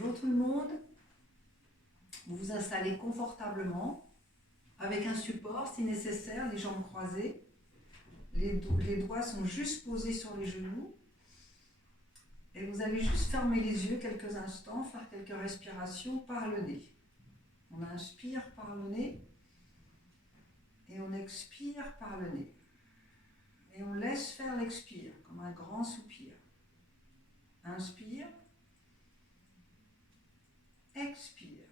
Bonjour tout le monde, vous vous installez confortablement avec un support si nécessaire, les jambes croisées, les doigts sont juste posés sur les genoux et vous allez juste fermer les yeux quelques instants, faire quelques respirations par le nez. On inspire par le nez et on expire par le nez. Et on laisse faire l'expire comme un grand soupir. Inspire, expire.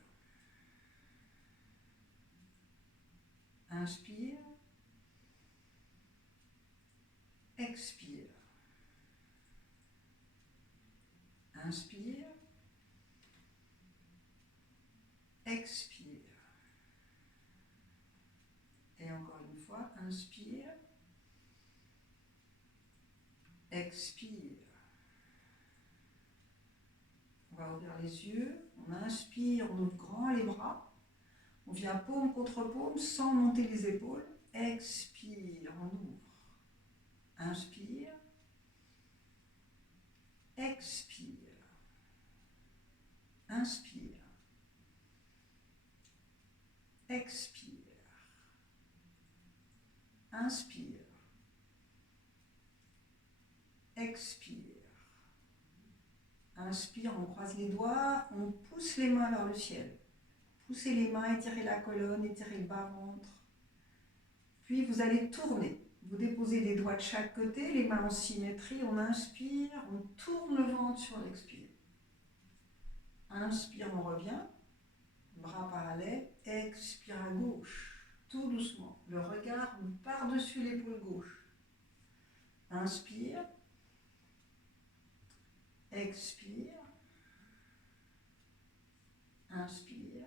Inspire, expire. Inspire, expire. Et encore une fois, inspire, expire. On va ouvrir les yeux, on inspire, on ouvre grand les bras, on vient paume contre paume sans monter les épaules. Expire, on ouvre. Inspire, expire. Inspire, expire. Inspire, expire. Inspire, on croise les doigts, on pousse les mains vers le ciel. Poussez les mains, étirez la colonne, étirez le bas-ventre. Puis vous allez tourner. Vous déposez les doigts de chaque côté, les mains en symétrie. On inspire, on tourne le ventre sur l'expire. Inspire, on revient. Bras parallèles. Expire à gauche. Tout doucement. Le regard par-dessus l'épaule gauche. Inspire. Expire. Inspire.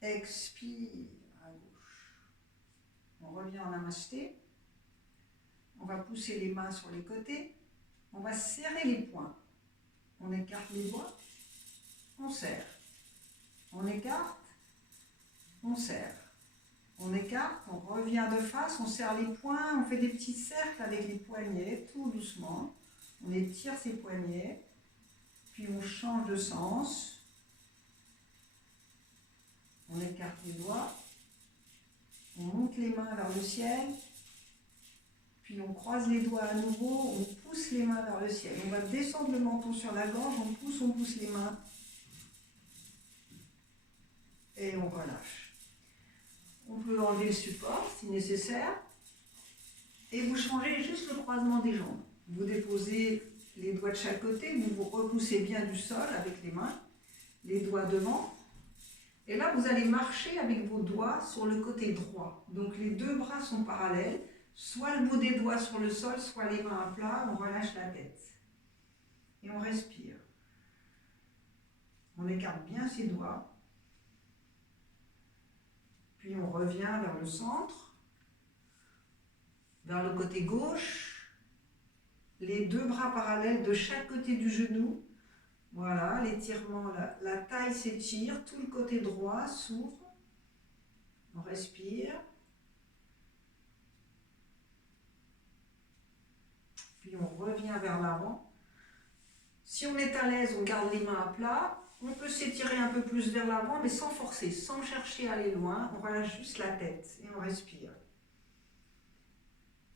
Expire à gauche. On revient en namasté. On va pousser les mains sur les côtés. On va serrer les poings. On écarte les doigts. On serre. On écarte. On serre. On écarte. On revient de face. On serre les poings. On fait des petits cercles avec les poignets, tout doucement. On étire ses poignets. Puis on change de sens. On écarte les doigts. On monte les mains vers le ciel. Puis on croise les doigts à nouveau. On pousse les mains vers le ciel. On va descendre le menton sur la gorge. On pousse les mains. Et on relâche. On peut enlever le support si nécessaire. Et vous changez juste le croisement des jambes. Vous déposez les doigts de chaque côté. Vous vous repoussez bien du sol avec les mains. Les doigts devant. Et là, vous allez marcher avec vos doigts sur le côté droit. Donc les deux bras sont parallèles. Soit le bout des doigts sur le sol, soit les mains à plat. On relâche la tête. Et on respire. On écarte bien ses doigts. Puis on revient vers le centre. Vers le côté gauche. Les deux bras parallèles de chaque côté du genou. Voilà, l'étirement, la taille s'étire, tout le côté droit s'ouvre. On respire. Puis on revient vers l'avant. Si on est à l'aise, on garde les mains à plat. On peut s'étirer un peu plus vers l'avant, mais sans forcer, sans chercher à aller loin. On relâche juste la tête et on respire.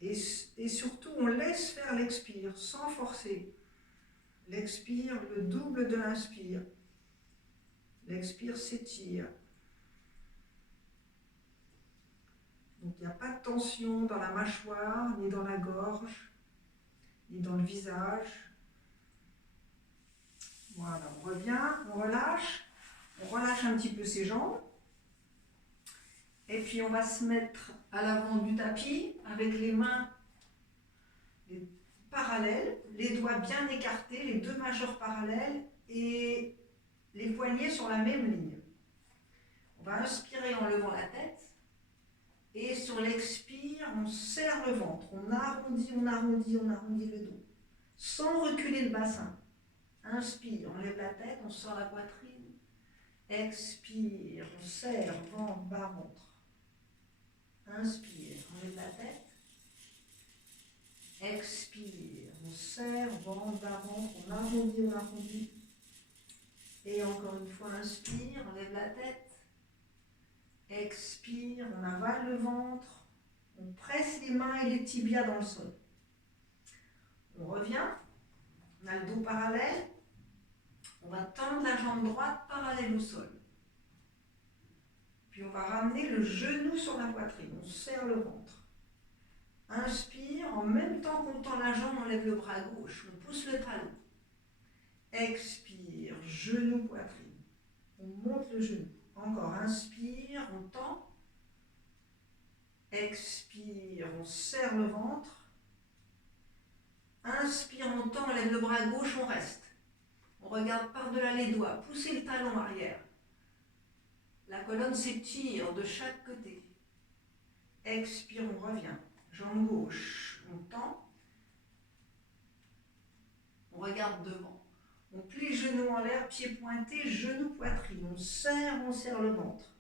Et surtout, on laisse faire l'expire, sans forcer. L'expire, le double de l'inspire. L'expire s'étire. Donc il n'y a pas de tension dans la mâchoire, ni dans la gorge, ni dans le visage. Voilà, on revient, on relâche un petit peu ses jambes. Et puis on va se mettre à l'avant du tapis avec les mains parallèles, les doigts bien écartés, les deux majeurs parallèles et les poignets sur la même ligne. On va inspirer en levant la tête et sur l'expire, on serre le ventre, on arrondit le dos sans reculer le bassin. Inspire, on lève la tête, on sort la poitrine. Expire, on serre, ventre, bas, ventre. Inspire, on lève la tête. Expire, on serre, ventre, bas, ventre, on arrondit. Et encore une fois, inspire, on lève la tête. Expire, on avale le ventre. On presse les mains et les tibias dans le sol. On revient. On a le dos parallèle. On va tendre la jambe droite parallèle au sol. Puis on va ramener le genou sur la poitrine. On serre le ventre. Inspire, en même temps qu'on tend la jambe, on lève le bras gauche. On pousse le talon. Expire, genou, poitrine. On monte le genou. Encore, inspire, on tend. Expire, on serre le ventre. Inspire, on tend, on lève le bras gauche, on reste. On regarde par-delà les doigts, poussez le talon arrière. La colonne s'étire de chaque côté. Expire, on revient. Jambe gauche, on tend. On regarde devant. On plie le genou en l'air, pied pointé, genou, poitrine. On serre le ventre.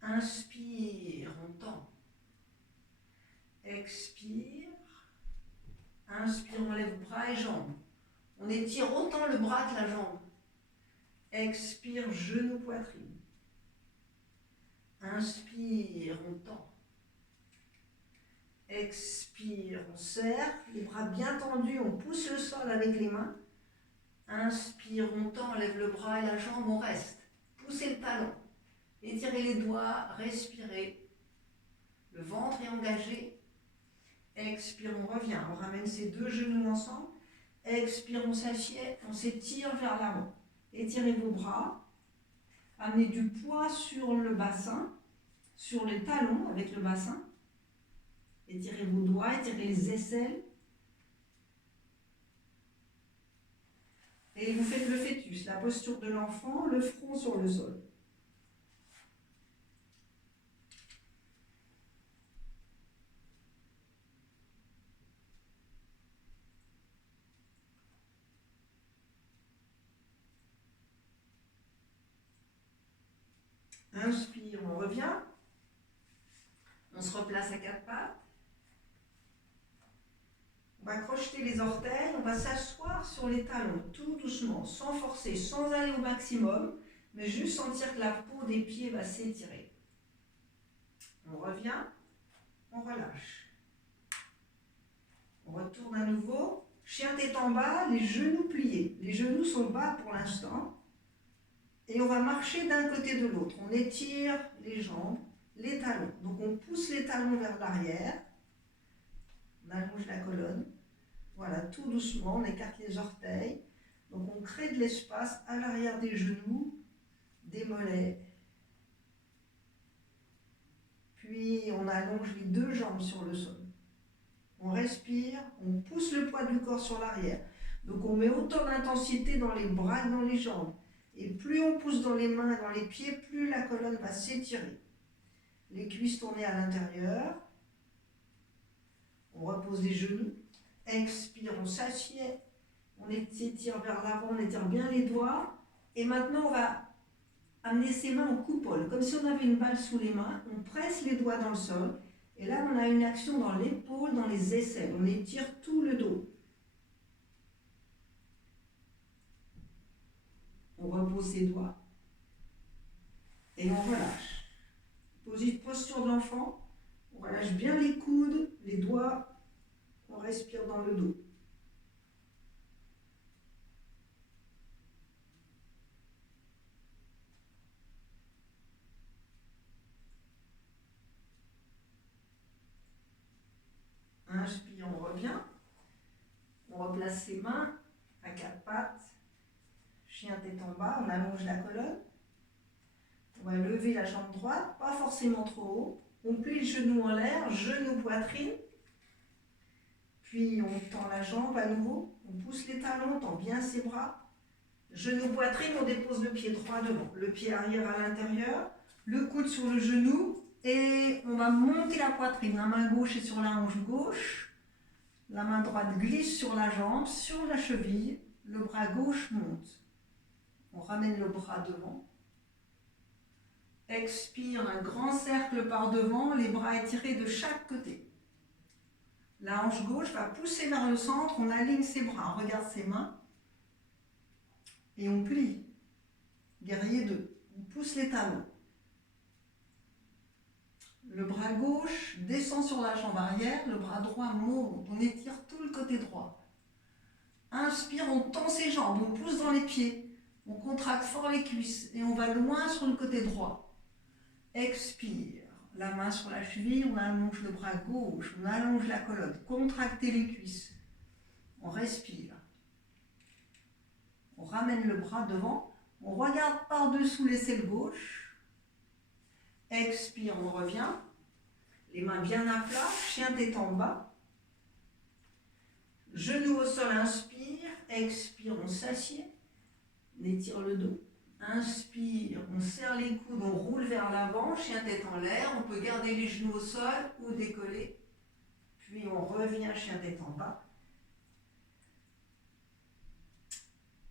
Inspire, on tend. Expire. Inspire, on lève bras et jambes. On étire autant le bras que la jambe. Expire, genou, poitrine. Inspire, on tend. Expire, on serre, les bras bien tendus, on pousse le sol avec les mains. Inspire, on tend, on lève le bras et la jambe, on reste. Poussez le talon. Étirez les doigts, respirez. Le ventre est engagé. Expire, on revient. On ramène ses deux genoux ensemble. Expire, on s'assied, on s'étire vers l'avant. Étirez vos bras. Amenez du poids sur le bassin, sur les talons avec le bassin. Étirez vos doigts, étirez les aisselles. Et vous faites le fœtus, la posture de l'enfant, le front sur le sol. Inspire, on revient. On se replace à quatre pattes. On va crocheter les orteils, on va s'asseoir sur les talons, tout doucement, sans forcer, sans aller au maximum, mais juste sentir que la peau des pieds va s'étirer. On revient, on relâche. On retourne à nouveau. Chien tête en bas, les genoux pliés. Les genoux sont bas pour l'instant. Et on va marcher d'un côté de l'autre. On étire les jambes, les talons. Donc on pousse les talons vers l'arrière. On allonge la colonne. Voilà, tout doucement, on écarte les orteils. Donc on crée de l'espace à l'arrière des genoux, des mollets. Puis on allonge les deux jambes sur le sol. On respire, on pousse le poids du corps sur l'arrière. Donc on met autant d'intensité dans les bras que dans les jambes. Et plus on pousse dans les mains et dans les pieds, plus la colonne va s'étirer. Les cuisses tournées à l'intérieur. On repose les genoux. Expire, on s'assied. On étire vers l'avant, on étire bien les doigts. Et maintenant, on va amener ses mains en coupole, comme si on avait une balle sous les mains. On presse les doigts dans le sol. Et là, on a une action dans l'épaule, dans les aisselles. On étire tout le dos. On repose ses doigts. Et on relâche. Posture de l'enfant. On relâche bien les coudes, les doigts. On respire dans le dos. Inspire, on revient. On replace ses mains à quatre pattes. Chien tête en bas, on allonge la colonne. On va lever la jambe droite, pas forcément trop haut. On plie le genou en l'air, genou, poitrine. Puis on tend la jambe à nouveau. On pousse les talons, on tend bien ses bras. Genou, poitrine, on dépose le pied droit devant. Le pied arrière à l'intérieur. Le coude sur le genou. Et on va monter la poitrine. La main gauche est sur la hanche gauche. La main droite glisse sur la jambe, sur la cheville. Le bras gauche monte. On ramène le bras devant. Expire, un grand cercle par devant, les bras étirés de chaque côté. La hanche gauche va pousser vers le centre, on aligne ses bras, on regarde ses mains. Et on plie. Guerrier 2. On pousse les talons. Le bras gauche descend sur la jambe arrière, le bras droit monte. On étire tout le côté droit. Inspire, on tend ses jambes, on pousse dans les pieds. On contracte fort les cuisses et on va loin sur le côté droit. Expire. La main sur la cheville, on allonge le bras gauche, on allonge la colonne. Contractez les cuisses. On respire. On ramène le bras devant. On regarde par-dessous l'aisselle gauche. Expire, on revient. Les mains bien à plat, chien tête en bas. Genoux au sol, inspire. Expire, on s'assied. On étire le dos. Inspire, on serre les coudes, on roule vers l'avant, chien tête en l'air. On peut garder les genoux au sol ou décoller. Puis on revient, chien tête en bas.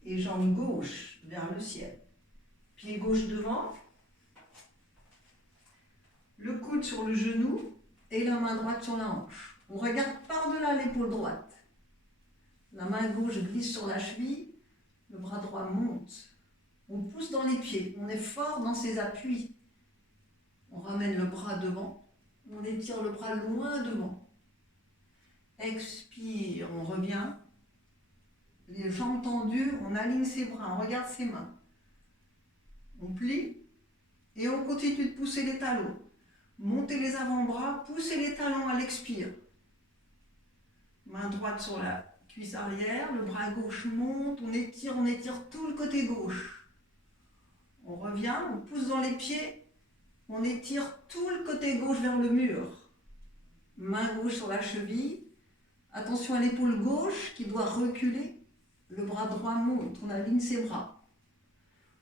Et jambe gauche vers le ciel. Pied gauche devant. Le coude sur le genou et la main droite sur la hanche. On regarde par-delà l'épaule droite. La main gauche glisse sur la cheville, le bras droit monte. On pousse dans les pieds, on est fort dans ses appuis. On ramène le bras devant, on étire le bras loin devant. Expire, on revient. Les jambes tendues, on aligne ses bras, on regarde ses mains. On plie et on continue de pousser les talons. Montez les avant-bras, poussez les talons à l'expire. Main droite sur la cuisse arrière, le bras gauche monte, on étire tout le côté gauche. On revient, on pousse dans les pieds, on étire tout le côté gauche vers le mur. Main gauche sur la cheville, attention à l'épaule gauche qui doit reculer, le bras droit monte, on aligne ses bras.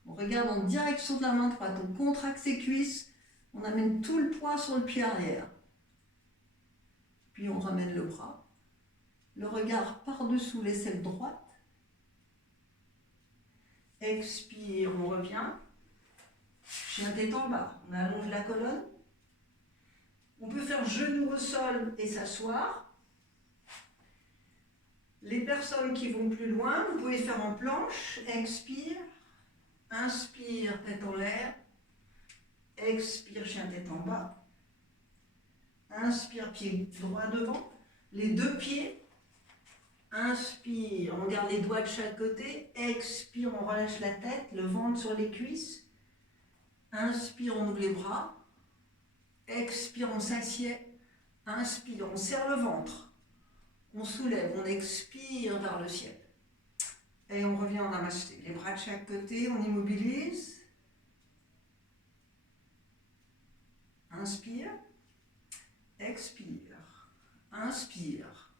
On regarde en direction de la main droite, on contracte ses cuisses, on amène tout le poids sur le pied arrière. Puis on ramène le bras, le regard par-dessous l'aisselle droite. Expire, on revient. Chien tête en bas, on allonge la colonne. On peut faire genoux au sol et s'asseoir. Les personnes qui vont plus loin, vous pouvez faire en planche. Expire, inspire, tête en l'air. Expire, chien tête en bas. Inspire, pied droit devant. Les deux pieds. Inspire, on garde les doigts de chaque côté. Expire, on relâche la tête, le ventre sur les cuisses. Inspire, on ouvre les bras. Expire, on s'assied. Inspire, on serre le ventre. On soulève, on expire vers le ciel. Et on revient en namasté. Les bras de chaque côté, on immobilise. Inspire. Expire. Inspire.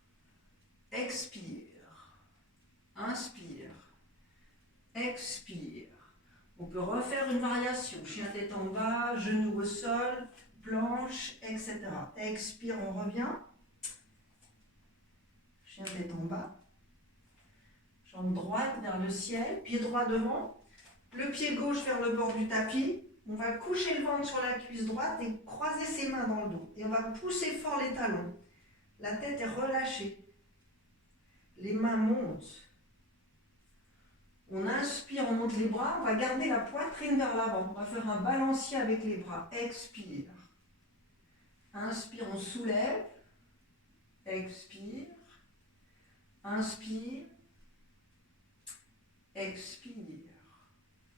Expire. Inspire. Expire. On peut refaire une variation. Chien tête en bas, genoux au sol, planche, etc. Expire, on revient. Chien tête en bas. Jambe droite vers le ciel, pied droit devant. Le pied gauche vers le bord du tapis. On va coucher le ventre sur la cuisse droite et croiser ses mains dans le dos. Et on va pousser fort les talons. La tête est relâchée. Les mains montent. On inspire, on monte les bras, on va garder la poitrine vers l'avant. On va faire un balancier avec les bras. Expire. Inspire, on soulève. Expire. Inspire. Expire.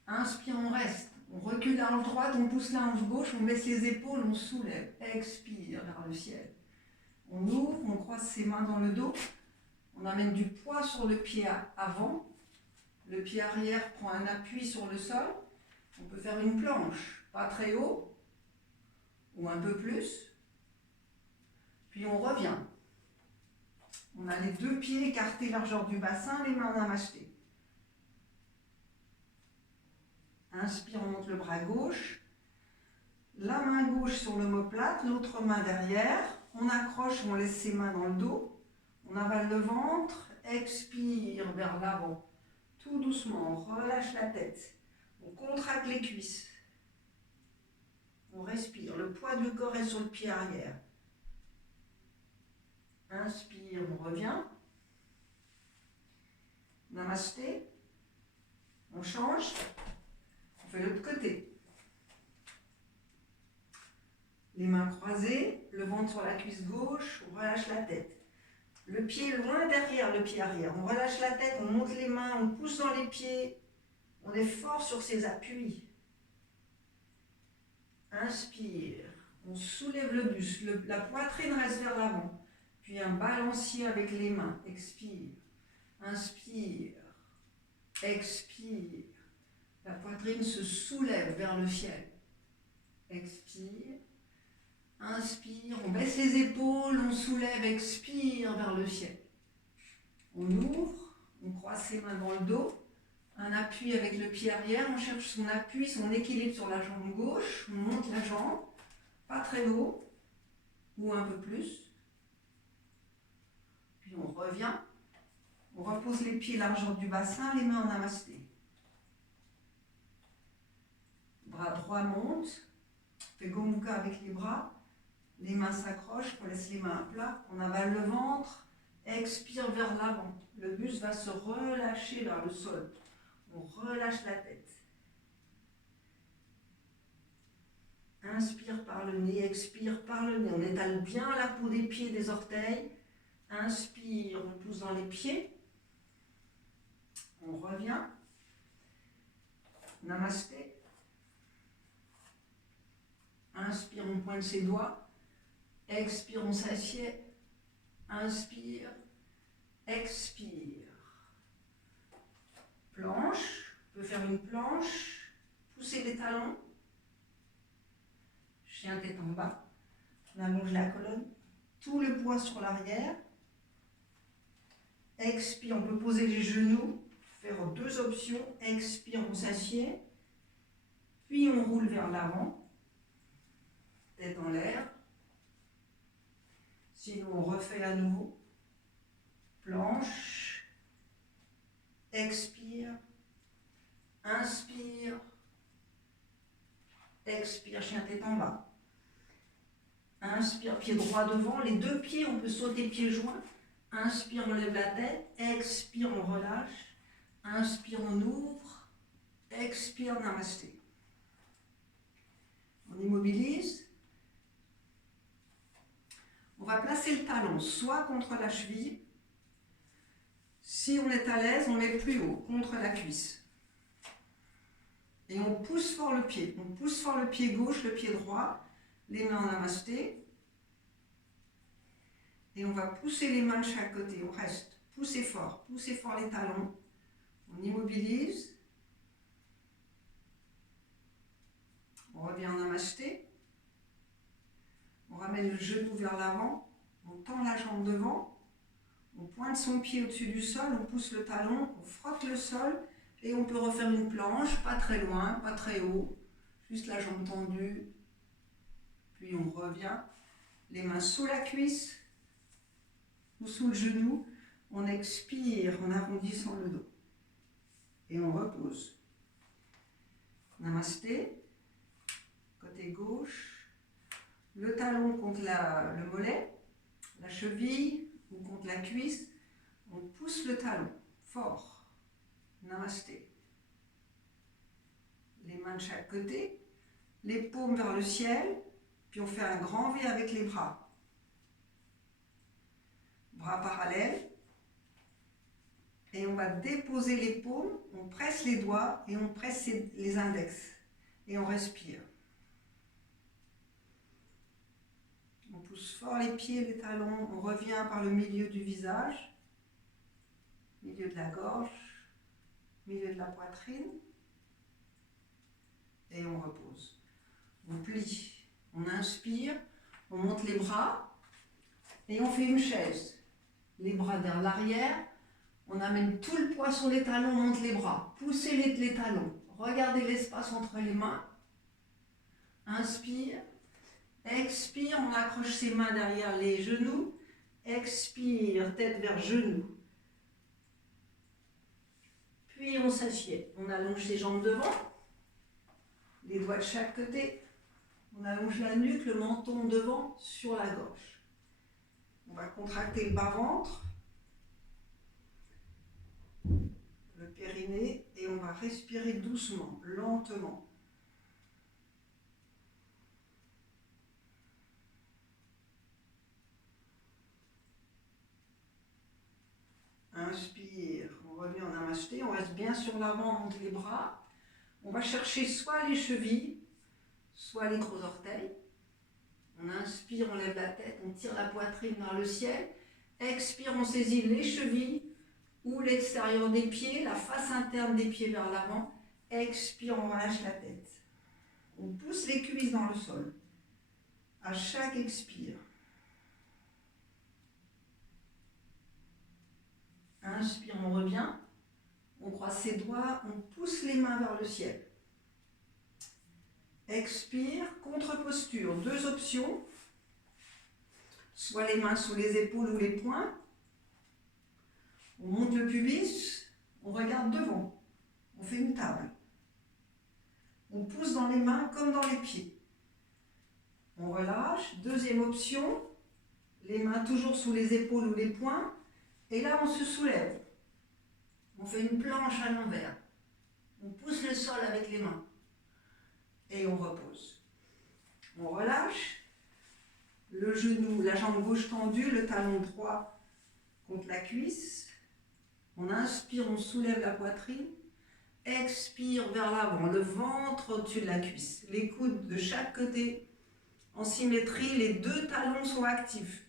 Inspire, on reste. On recule la hanche droite, on pousse la hanche gauche, on baisse les épaules, on soulève. Expire vers le ciel. On ouvre, on croise ses mains dans le dos. On amène du poids sur le pied avant. Le pied arrière prend un appui sur le sol. On peut faire une planche, pas très haut, ou un peu plus. Puis on revient. On a les deux pieds écartés largeur du bassin, les mains namasté. Inspire, on monte le bras gauche. La main gauche sur l'omoplate, l'autre main derrière. On accroche, on laisse ses mains dans le dos. On avale le ventre. Expire vers l'avant. Tout doucement, on relâche la tête. On contracte les cuisses. On respire. Le poids du corps est sur le pied arrière. Inspire, on revient. Namasté. On change. On fait l'autre côté. Les mains croisées, le ventre sur la cuisse gauche, on relâche la tête. Le pied loin derrière le pied arrière. On relâche la tête, on monte les mains, on pousse dans les pieds. On est fort sur ses appuis. Inspire. On soulève le buste. La poitrine reste vers l'avant. Puis un balancier avec les mains. Expire. Inspire. Expire. La poitrine se soulève vers le ciel. Expire. Inspire. On baisse les épaules. On soulève. Expire vers le ciel. On ouvre. On croise ses mains dans le dos. Un appui avec le pied arrière, on cherche son appui, son équilibre sur la jambe gauche, on monte la jambe, pas très haut, ou un peu plus. Puis on revient, on repose les pieds largeur du bassin, les mains en namasté. Bras droit monte, fait Gomukham avec les bras, les mains s'accrochent, on laisse les mains à plat, on avale le ventre, expire vers l'avant. Le buste va se relâcher vers le sol. On relâche la tête. Inspire par le nez, expire par le nez. On étale bien la peau des pieds, des orteils. Inspire, on pousse dans les pieds. On revient. Namasté. Inspire, on pointe ses doigts. Expire, on s'assied. Inspire. Expire. Planche, on peut faire une planche, pousser les talons, chien tête en bas, on allonge la colonne, tout le poids sur l'arrière, expire, on peut poser les genoux, faire deux options, expire, on s'assied, puis on roule vers l'avant, tête en l'air, sinon on refait à nouveau, planche, expire, inspire, expire, chien tête en bas. Inspire, pied droit devant, les deux pieds, on peut sauter pieds joints. Inspire, on lève la tête, expire, on relâche. Inspire, on ouvre, expire, namasté. On immobilise. On va placer le talon soit contre la cheville. Si on est à l'aise, on met plus haut, contre la cuisse. Et on pousse fort le pied. On pousse fort le pied gauche, le pied droit, les mains en namasté. Et on va pousser les mains de chaque côté. On reste. Poussez fort les talons. On immobilise. On revient en namasté. On ramène le genou vers l'avant. On tend la jambe devant. On pointe son pied au-dessus du sol, on pousse le talon, on frotte le sol et on peut refaire une planche, pas très loin, pas très haut, juste la jambe tendue. Puis on revient, les mains sous la cuisse ou sous le genou. On expire en arrondissant le dos et on repose. Namasté, côté gauche, le talon contre le mollet, la cheville, ou contre la cuisse, on pousse le talon, fort. Namasté. Les mains de chaque côté, les paumes vers le ciel, puis on fait un grand V avec les bras. Bras parallèles. Et on va déposer les paumes, on presse les doigts et on presse les index. Et on respire. On pousse fort les pieds, les talons, on revient par le milieu du visage, milieu de la gorge, milieu de la poitrine, et on repose. On plie, on inspire, on monte les bras, et on fait une chaise. Les bras vers l'arrière, on amène tout le poids sur les talons, on monte les bras, poussez les talons, regardez l'espace entre les mains, inspire. Expire, on accroche ses mains derrière les genoux. Expire, tête vers genoux. Puis on s'assied. On allonge les jambes devant. Les doigts de chaque côté. On allonge la nuque, le menton devant sur la gorge. On va contracter le bas-ventre. Le périnée. Et on va respirer doucement, lentement. reste bien sur l'avant, on monte les bras. On va chercher soit les chevilles, soit les gros orteils. On inspire, on lève la tête, on tire la poitrine vers le ciel. Expire, on saisit les chevilles ou l'extérieur des pieds, la face interne des pieds vers l'avant. Expire, on relâche la tête. On pousse les cuisses dans le sol. À chaque expire. Inspire, on revient. On croise ses doigts, on pousse les mains vers le ciel. Expire, contre-posture. Deux options. Soit les mains sous les épaules ou les poings. On monte le pubis, on regarde devant. On fait une table. On pousse dans les mains comme dans les pieds. On relâche. Deuxième option, les mains toujours sous les épaules ou les poings. Et là, on se soulève. On fait une planche à l'envers. On pousse le sol avec les mains. Et on repose. On relâche. Le genou, la jambe gauche tendue, le talon droit contre la cuisse. On inspire, on soulève la poitrine. Expire vers l'avant, le ventre au-dessus de la cuisse. Les coudes de chaque côté en symétrie, les deux talons sont actifs.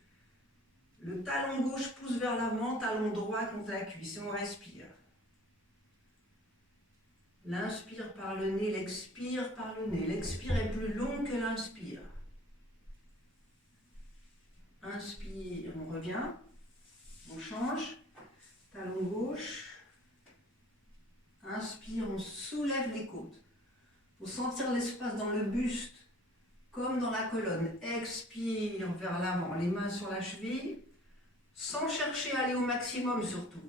Le talon gauche pousse vers l'avant, talon droit contre la cuisse. Et on respire. L'inspire par le nez, l'expire par le nez. L'expire est plus long que l'inspire. Inspire, on revient. On change. Talon gauche. Inspire, on soulève les côtes. Il faut sentir l'espace dans le buste, comme dans la colonne. Expire vers l'avant, les mains sur la cheville, sans chercher à aller au maximum surtout.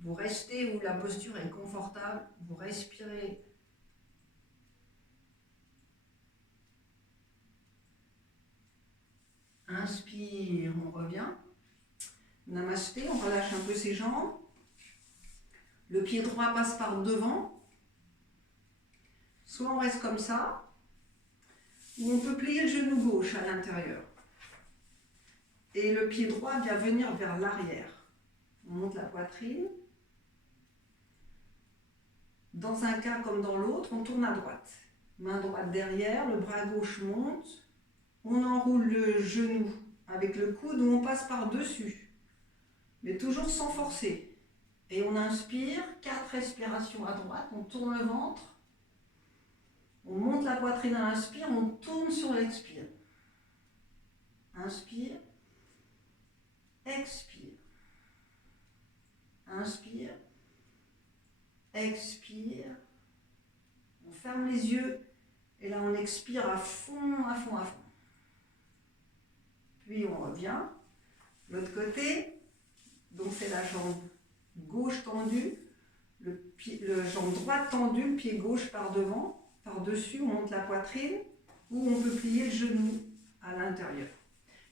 Vous restez où la posture est confortable, vous respirez. Inspire, on revient. Namasté, on relâche un peu ses jambes. Le pied droit passe par devant. Soit on reste comme ça, ou on peut plier le genou gauche à l'intérieur. Et le pied droit vient venir vers l'arrière. On monte la poitrine. Dans un cas comme dans l'autre, on tourne à droite. Main droite derrière, le bras gauche monte. On enroule le genou avec le coude ou on passe par-dessus. Mais toujours sans forcer. Et on inspire, 4 respirations à droite, on tourne le ventre. On monte la poitrine à l'inspire, on tourne sur l'expire. Inspire. Expire. Inspire. Expire. On ferme les yeux et là on expire à fond, à fond, à fond. Puis on revient. L'autre côté, donc c'est la jambe gauche tendue, le jambe droite tendue, le pied gauche par devant, par-dessus, on monte la poitrine ou on peut plier le genou à l'intérieur.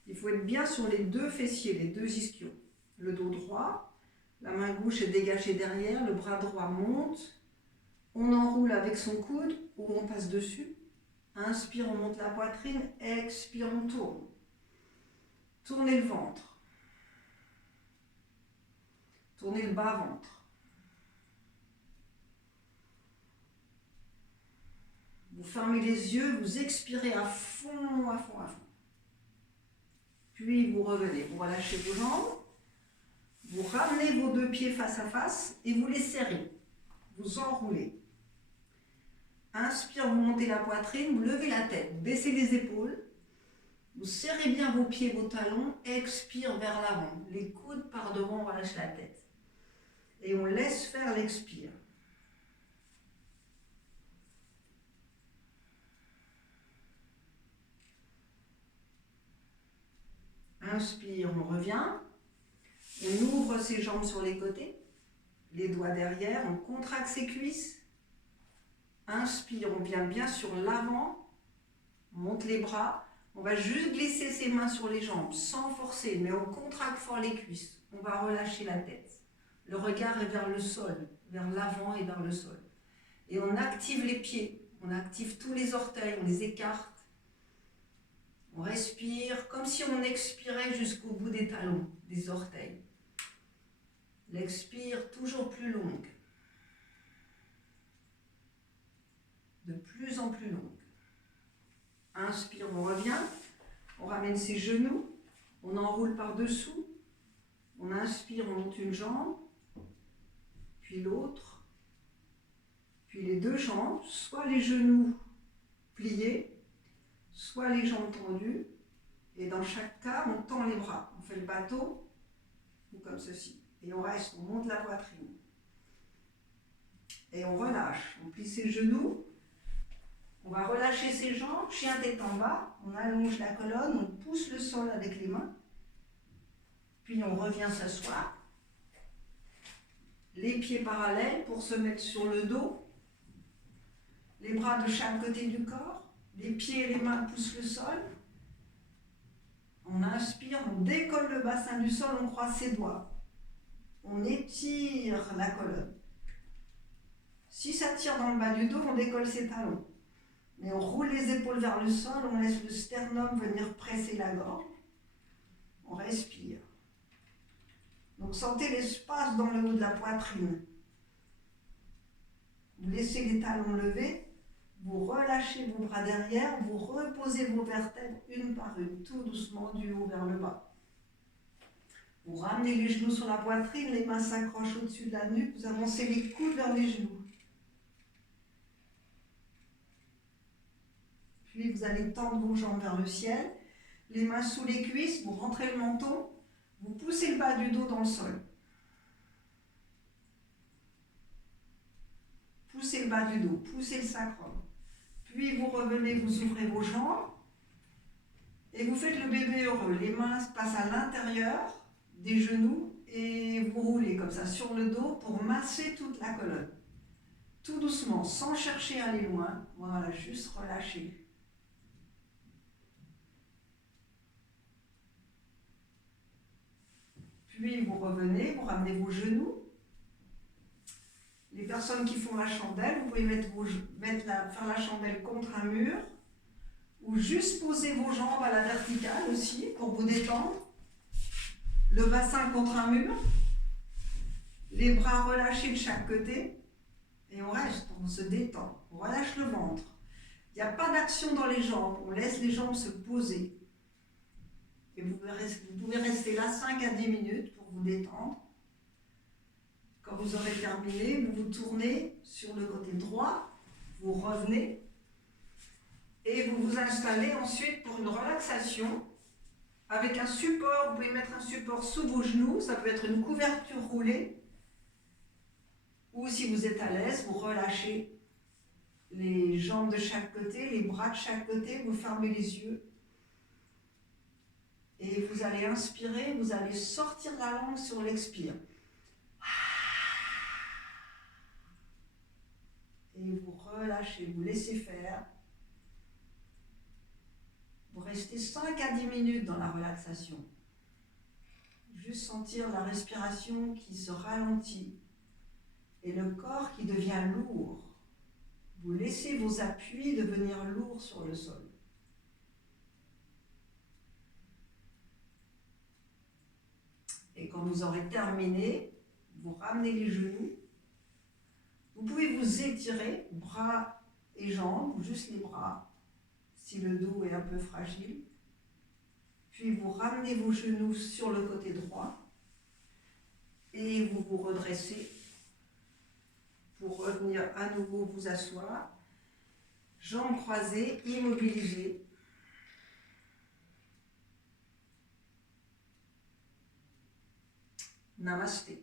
Il faut être bien sur les deux fessiers, les deux ischios. Le dos droit, la main gauche est dégagée derrière, le bras droit monte, on enroule avec son coude ou on passe dessus. Inspire, on monte la poitrine, expire, on tourne. Tournez le ventre. Tournez le bas-ventre. Vous fermez les yeux, vous expirez à fond, à fond, à fond. Puis vous revenez, vous relâchez vos jambes, vous ramenez vos deux pieds face à face et vous les serrez. Vous enroulez. Inspire, vous montez la poitrine, vous levez la tête, baissez les épaules. Vous serrez bien vos pieds, vos talons, expire vers l'avant. Les coudes par devant, on relâche la tête. Et on laisse faire l'expire. Inspire, on revient. On ouvre ses jambes sur les côtés, les doigts derrière, on contracte ses cuisses. Inspire, on vient bien sur l'avant, on monte les bras. On va juste glisser ses mains sur les jambes, sans forcer, mais on contracte fort les cuisses. On va relâcher la tête. Le regard est vers le sol, vers l'avant et vers le sol. Et on active les pieds, on active tous les orteils, on les écarte. On respire comme si on expirait jusqu'au bout des talons, des orteils. L'expire toujours plus longue. plus en plus longue. Inspire, on revient. On ramène ses genoux. On enroule par-dessous. On inspire, on monte une jambe. Puis l'autre. Puis les deux jambes. Soit les genoux pliés, soit les jambes tendues. Et dans chaque cas, on tend les bras. On fait le bateau, ou comme ceci. Et on reste, on monte la poitrine. Et on relâche. On plie ses genoux. On va relâcher ses jambes, chien tête en bas. On allonge la colonne, on pousse le sol avec les mains. Puis on revient s'asseoir. Les pieds parallèles pour se mettre sur le dos. Les bras de chaque côté du corps. Les pieds et les mains poussent le sol. On inspire, on décolle le bassin du sol, on croise ses doigts. On étire la colonne. Si ça tire dans le bas du dos, on décolle ses talons. Mais on roule les épaules vers le sol, on laisse le sternum venir presser la gorge. On respire. Donc sentez l'espace dans le haut de la poitrine. Vous laissez les talons levés, vous relâchez vos bras derrière, vous reposez vos vertèbres une par une, tout doucement du haut vers le bas. Vous ramenez les genoux sur la poitrine, les mains s'accrochent au-dessus de la nuque, vous avancez les coudes vers les genoux. Puis vous allez tendre vos jambes vers le ciel, les mains sous les cuisses, vous rentrez le menton, vous poussez le bas du dos dans le sol. Poussez le bas du dos, poussez le sacrum. Puis vous revenez, vous ouvrez vos jambes et vous faites le bébé heureux. Les mains passent à l'intérieur des genoux et vous roulez comme ça sur le dos pour masser toute la colonne. Tout doucement, sans chercher à aller loin. Voilà, juste relâcher. Puis vous revenez, vous ramenez vos genoux. Les personnes qui font la chandelle, vous pouvez faire la chandelle contre un mur ou juste poser vos jambes à la verticale aussi pour vous détendre. Le bassin contre un mur, les bras relâchés de chaque côté et on reste, on se détend, on relâche le ventre. Il n'y a pas d'action dans les jambes, on laisse les jambes se poser. Et vous pouvez rester là 5 à 10 minutes pour vous détendre. Quand vous aurez terminé, vous vous tournez sur le côté droit, vous revenez et vous vous installez ensuite pour une relaxation avec un support. Vous pouvez mettre un support sous vos genoux, ça peut être une couverture roulée ou si vous êtes à l'aise, vous relâchez les jambes de chaque côté, les bras de chaque côté, vous fermez les yeux. Et vous allez inspirer, vous allez sortir la langue sur l'expire. Et vous relâchez, vous laissez faire. Vous restez 5 à 10 minutes dans la relaxation. Juste sentir la respiration qui se ralentit et le corps qui devient lourd. Vous laissez vos appuis devenir lourds sur le sol. Et quand vous aurez terminé, vous ramenez les genoux. Vous pouvez vous étirer, bras et jambes, ou juste les bras, si le dos est un peu fragile. Puis vous ramenez vos genoux sur le côté droit et vous vous redressez pour revenir à nouveau vous asseoir. Jambes croisées, immobilisées. Namasté.